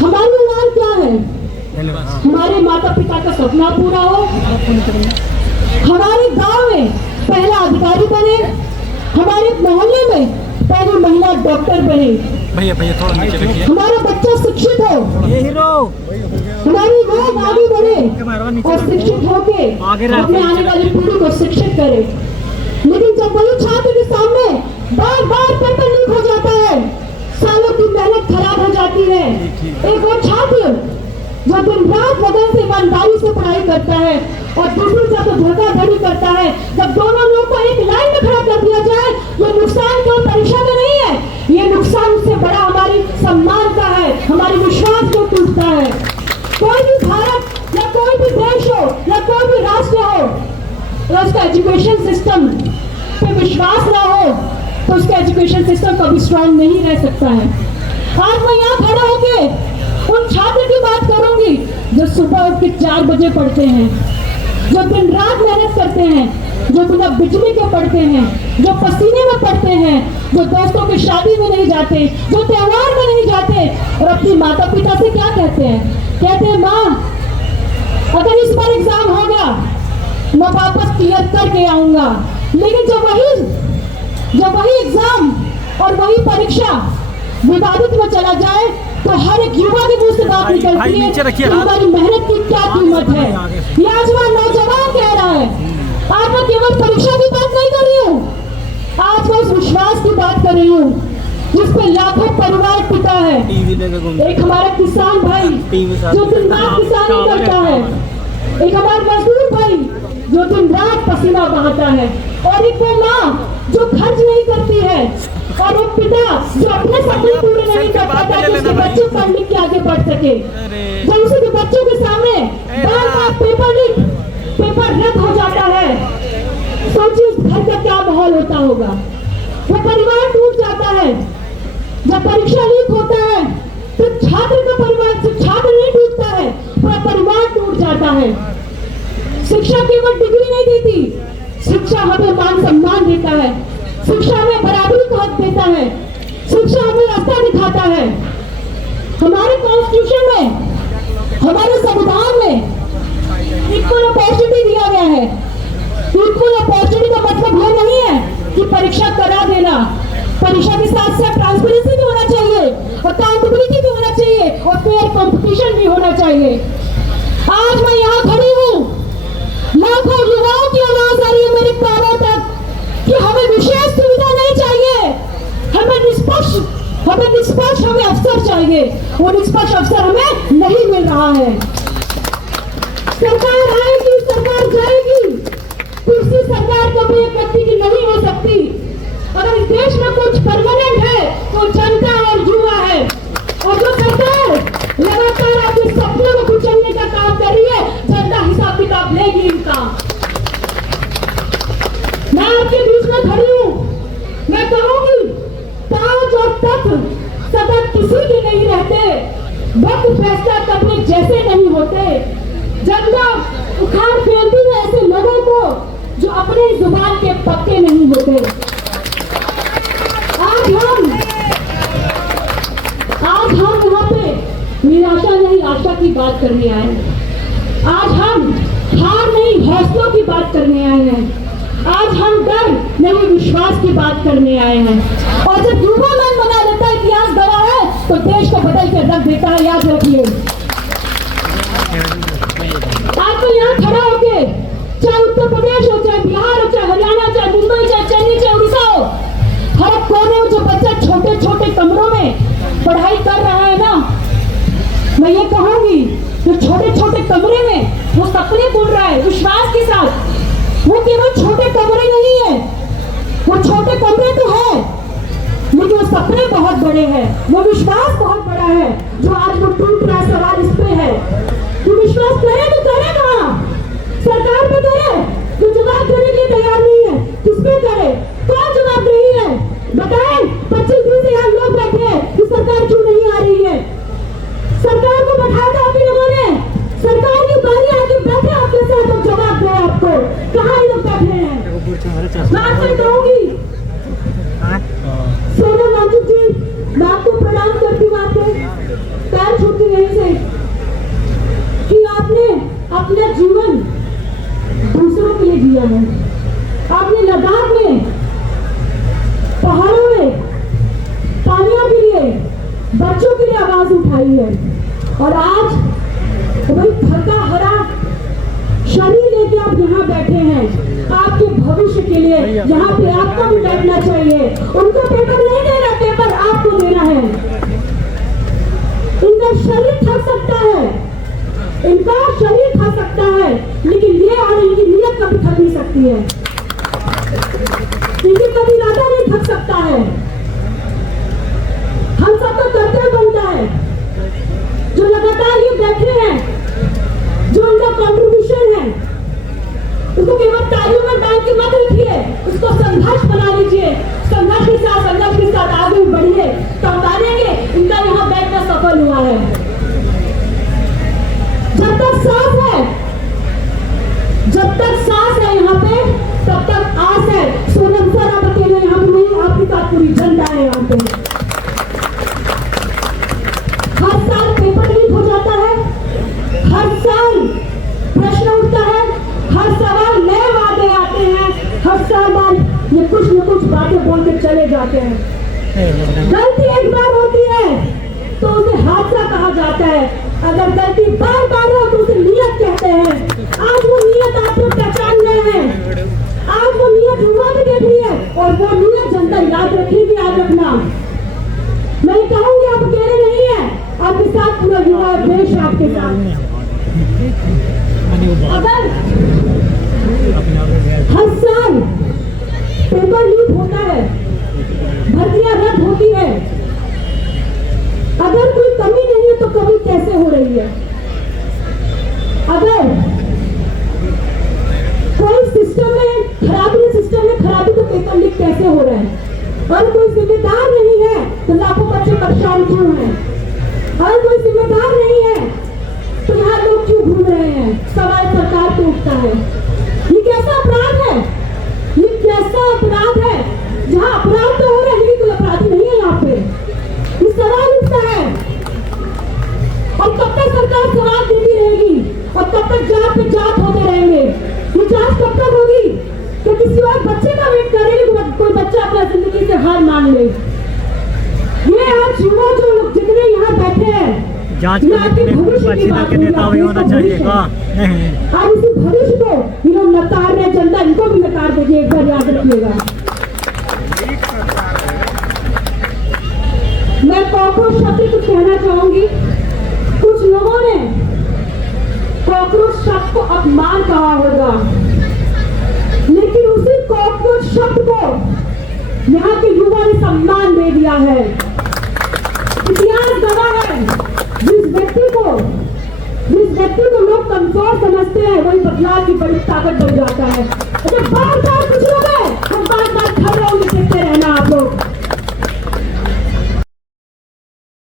हमारी उड़ान क्या है? हमारे माता पिता का सपना पूरा हो, हमारे गांव में पहला अधिकारी बने, हमारे मोहल्ले में पहली महिला डॉक्टर बने, भैया थोड़ा नीचे रखिए, हमारा बच्चा शिक्षित हो, हमारी लोग आगे बढ़े और शिक्षित होके अपने आने वाली पीढ़ी को शिक्षित करे। लेकिन जब वही छात्र के सामने बार बार पेपर लीक हो जाता है, सालों की मेहनत खराब हो जाती है, एक वो छात्र जो दिन रात लगन से ईमानदारी से पढ़ाई करता है और दूसरी जब धोखाधड़ी करता है, जब दोनों लोग को एक लाइन में खड़ा कर दिया जाए, ये नुकसान केवल परीक्षा का नहीं है, ये नुकसान उससे बड़ा हमारी सम्मान का है, हमारी विश्वास जो टूटता है। कोई भी भारत या कोई भी देश हो या कोई भी राष्ट्र हो, तो उसका एजुकेशन सिस्टम पे विश्वास ना हो तो उसका एजुकेशन सिस्टम कभी स्ट्रॉन्ग नहीं रह सकता है। आज मैं यहाँ खड़ा होके उन छात्र की बात करूंगी जो सुबह उठ के 4 बजे पढ़ते हैं, जो दिन रात मेहनत करते हैं, जो बिना बिजली के पढ़ते हैं, जो पसीने में पढ़ते हैं, जो दोस्तों की शादी में नहीं जाते, जो त्योहार में नहीं जाते और अपनी माता पिता से क्या कहते हैं, माँ अगर इस बार एग्जाम होगा मैं वापस क्लियर करके आऊंगा। लेकिन जब वही एग्जाम और वही परीक्षा विवादित में चला जाए तो हर एक युवा के मुंह से बात निकलती है कि हमारी मेहनत की क्या कीमत है। ये आज वह नौजवान कह रहा है। आज मैं केवल परीक्षा की बात नहीं कर रही हूँ, आज मैं उस विश्वास की बात कर रही हूँ जिस पे लाखों परिवार टिका है। एक हमारा किसान भाई जो दिन रात किसानी करता है, एक हमारा मजदूर भाई जो दिन रात पसीना बहाता है, और एक वो माँ जो खर्च नहीं करती है, और वो पिता जो अपने सपने पूरे नहीं कर पाता कि उसके बच्चे पढ़ लिख के आगे बढ़ सके। जब उसके बच्चों के सामने बार-बार पेपर रद्द हो जाता है, सोचिए उस घर का क्या माहौल होता होगा। वो परिवार टूट जाता है। जब परीक्षा लीक होता है तो छात्र का परिवार, सिर्फ छात्र नहीं टूटता है, पूरा परिवार टूट जाता है। शिक्षा केवल डिग्री नहीं देती, शिक्षा हमें मान सम्मान देता है, शिक्षा हमें बराबरी का हक देता है, शिक्षा हमें रास्ता दिखाता है। हमारे कॉन्स्टिट्यूशन में, हमारे संविधान में इक्वल अपॉर्चुनिटी दिया गया है। इक्वल अपॉर्चुनिटी का मतलब यह नहीं है कि परीक्षा करा देना, परीक्षा के साथ साथ ट्रांसपेरेंसी भी होना चाहिए, अकाउंटेबिलिटी भी होना चाहिए और फेयर कंपटीशन भी होना चाहिए। आज मैं यहाँ खड़ी हूँ, लाखों युवाओं की आवाज आ रही है मेरे कानों तक कि हमें विशेष सुविधा नहीं चाहिए, हमें निष्पक्ष हमें अवसर चाहिए। वो निष्पक्ष अवसर हमें नहीं मिल रहा है। सरकार आएगी, सरकार जाएगी, कुर्सी सरकार कभी एक व्यक्ति की नहीं हो सकती। अगर इस देश में कुछ परमानेंट है तो जनता और युवा है, और जो सरकार लगातार अपने सपनों को कुचलने का काम कर रही है, जनता हिसाब किताब लेगी इनका। मैं आपके बीच में खड़ी हूँ, मैं कहूंगी ताज और तख्त सदा किसी के नहीं रहते, वक्त फैसला करने जैसे नहीं होते। जनता उखाड़ फेरती है ऐसे लोगों को जो अपनी जुबान के पक्के नहीं होते। आज हम यहाँ पे निराशा नहीं आशा की बात करने आए हैं। आज हम हार नहीं हौसलों की बात करने आए हैं। आज हम डर नहीं विश्वास की बात करने आए हैं। और जब युवा मन बना लेता है, इतिहास गवाह है, तो देश को बदल के रख देता है, याद रखिए। आज तो यहाँ खड़ा होके, चाहे उत्तर प्रदेश हो, चाहे बिहार हो, चाहे हरियाणा, चाहे मुंबई, चाहे चेन्नई, चाहे उड़ीसा हो, हर एक कोने में जो बच्चा छोटे छोटे कमरों में पढ़ाई कर रहा है ना, मैं ये कहूंगी जो छोटे छोटे कमरे में वो सपने बुन रहा है विश्वास के साथ, वो केवल छोटे कमरे नहीं है, वो छोटे कमरे तो है लेकिन वो सपने बहुत बड़े हैं, वो विश्वास बहुत बड़ा है। जो आज वो टूट रहा है, सवाल इस पे है कि विश्वास करे तो करे कहाँ? सरकार पे करे जो जवाब देने के लिए तैयार नहीं है, किस पे करे? कौन जवाब नहीं है? बताएं। 25 दिन से यहाँ लोग बैठे हैं कि सरकार क्यों नहीं आ रही है? सरकार को बैठाया था आप लोगों ने, सरकार की बारी आके बैठे आपके साथ, अब जवाब दे आपको कहाँ लोग बैठे हैं। मैं आपसे कहूंगी सोनम वांगचुक जी, मैं आपको प्रणाम करती हूँ, आपके पैर छूती है। और आज वही थका हरा शरीर लेके आप यहाँ बैठे हैं आपके भविष्य के लिए। यहाँ पे आपको भी बैठना चाहिए। उनको पेपर नहीं देना, पेपर आपको देना है। इनका शरीर थक सकता है, इनका शरीर थक सकता है, लेकिन ये और इनकी नीयत कभी थक नहीं सकती है। इनकी कभी इरादा नहीं थक सकता है। हम सबका कर्तव्य बनता है, जो लगातार ये बैठे हैं, जो उनका कंट्रीब्यूशन है, उसको केवल तालियों में बांध के मत रखिए, उसको संघर्ष बना लीजिए। संघर्ष के साथ आगे बढ़िए, तो हम मानेंगे इनका यहाँ बैठना सफल हुआ है। जब तक सांस है यहाँ पे, तब तक आस है। सोनम सर आप अकेले यहाँ पे नहीं, आपके साथ पूरी जनता है यहाँ पे। हर साल पेपर लीक हो जाता है, हर साल प्रश्न उठता है, हर सवाल नए वादे आते हैं, हर साल ये कुछ न कुछ बातें बोल के चले जाते हैं। गलती एक बार होती है तो उसे हादसा कहा जाता है, अगर गलती बार बार हो तो उसे नियत कहते हैं। आज वो नियत आप लोग पहचान गए हैं, आज वो नियत युवा में देख रही है और वो नियत जनता याद रखेगी। याद रखना, मैं कहूंगी आप अकेले नहीं है, आपके साथ पूरा युवा देश आपके साथ। अगर हर साल पेपर लीक होता है, भर्तियां रद्द होती है, अगर कोई कमी नहीं है तो कमी कैसे हो रही है? अगर कोई सिस्टम में खराबी तो पेपर लीक कैसे हो रहा है? और कोई जिम्मेदार नहीं है तो लाखों बच्चे परेशान क्यों हैं? और कोई जिम्मेदार नहीं है तो यहाँ लोग क्यों घूम रहे हैं? सवाल सरकार पे उठता है। ये कैसा अपराध है? ये कैसा अपराध है? जहाँ अपराध तो हो रहा है लेकिन कोई अपराधी नहीं है यहाँ पे। ये सवाल उठता है और कब तक सरकार सवाल देती रहेगी और कब तक जांच पे जांच होते रहेंगे? ये जांच कब तक होगी कि किसी और बच्चे का वेट करेंगे, कोई बच्चा अपना जिंदगी से हार मान ले? ये आज युवा जो लोग जितने यहाँ बैठे हैं, जांच के नेता होना चाहिए का नहीं। आज इसी भविष्य को ये लोग नकार रहे, जनता इनको भी नकार देगी, एक बार याद रखिएगा। मैं कॉकरोच शब्द कुछ कहना चाहूंगी। कुछ लोगों ने कॉकरोच शब्द को अपमान कहा होगा, लेकिन उसी कॉकरोच शब्द को यहाँ के युवा ने सम्मान दे दिया है। इतिहास गवाह है, जिस व्यक्ति को लोग कमजोर समझते हैं वही बदलाव की बड़ी ताकत बन जाता है।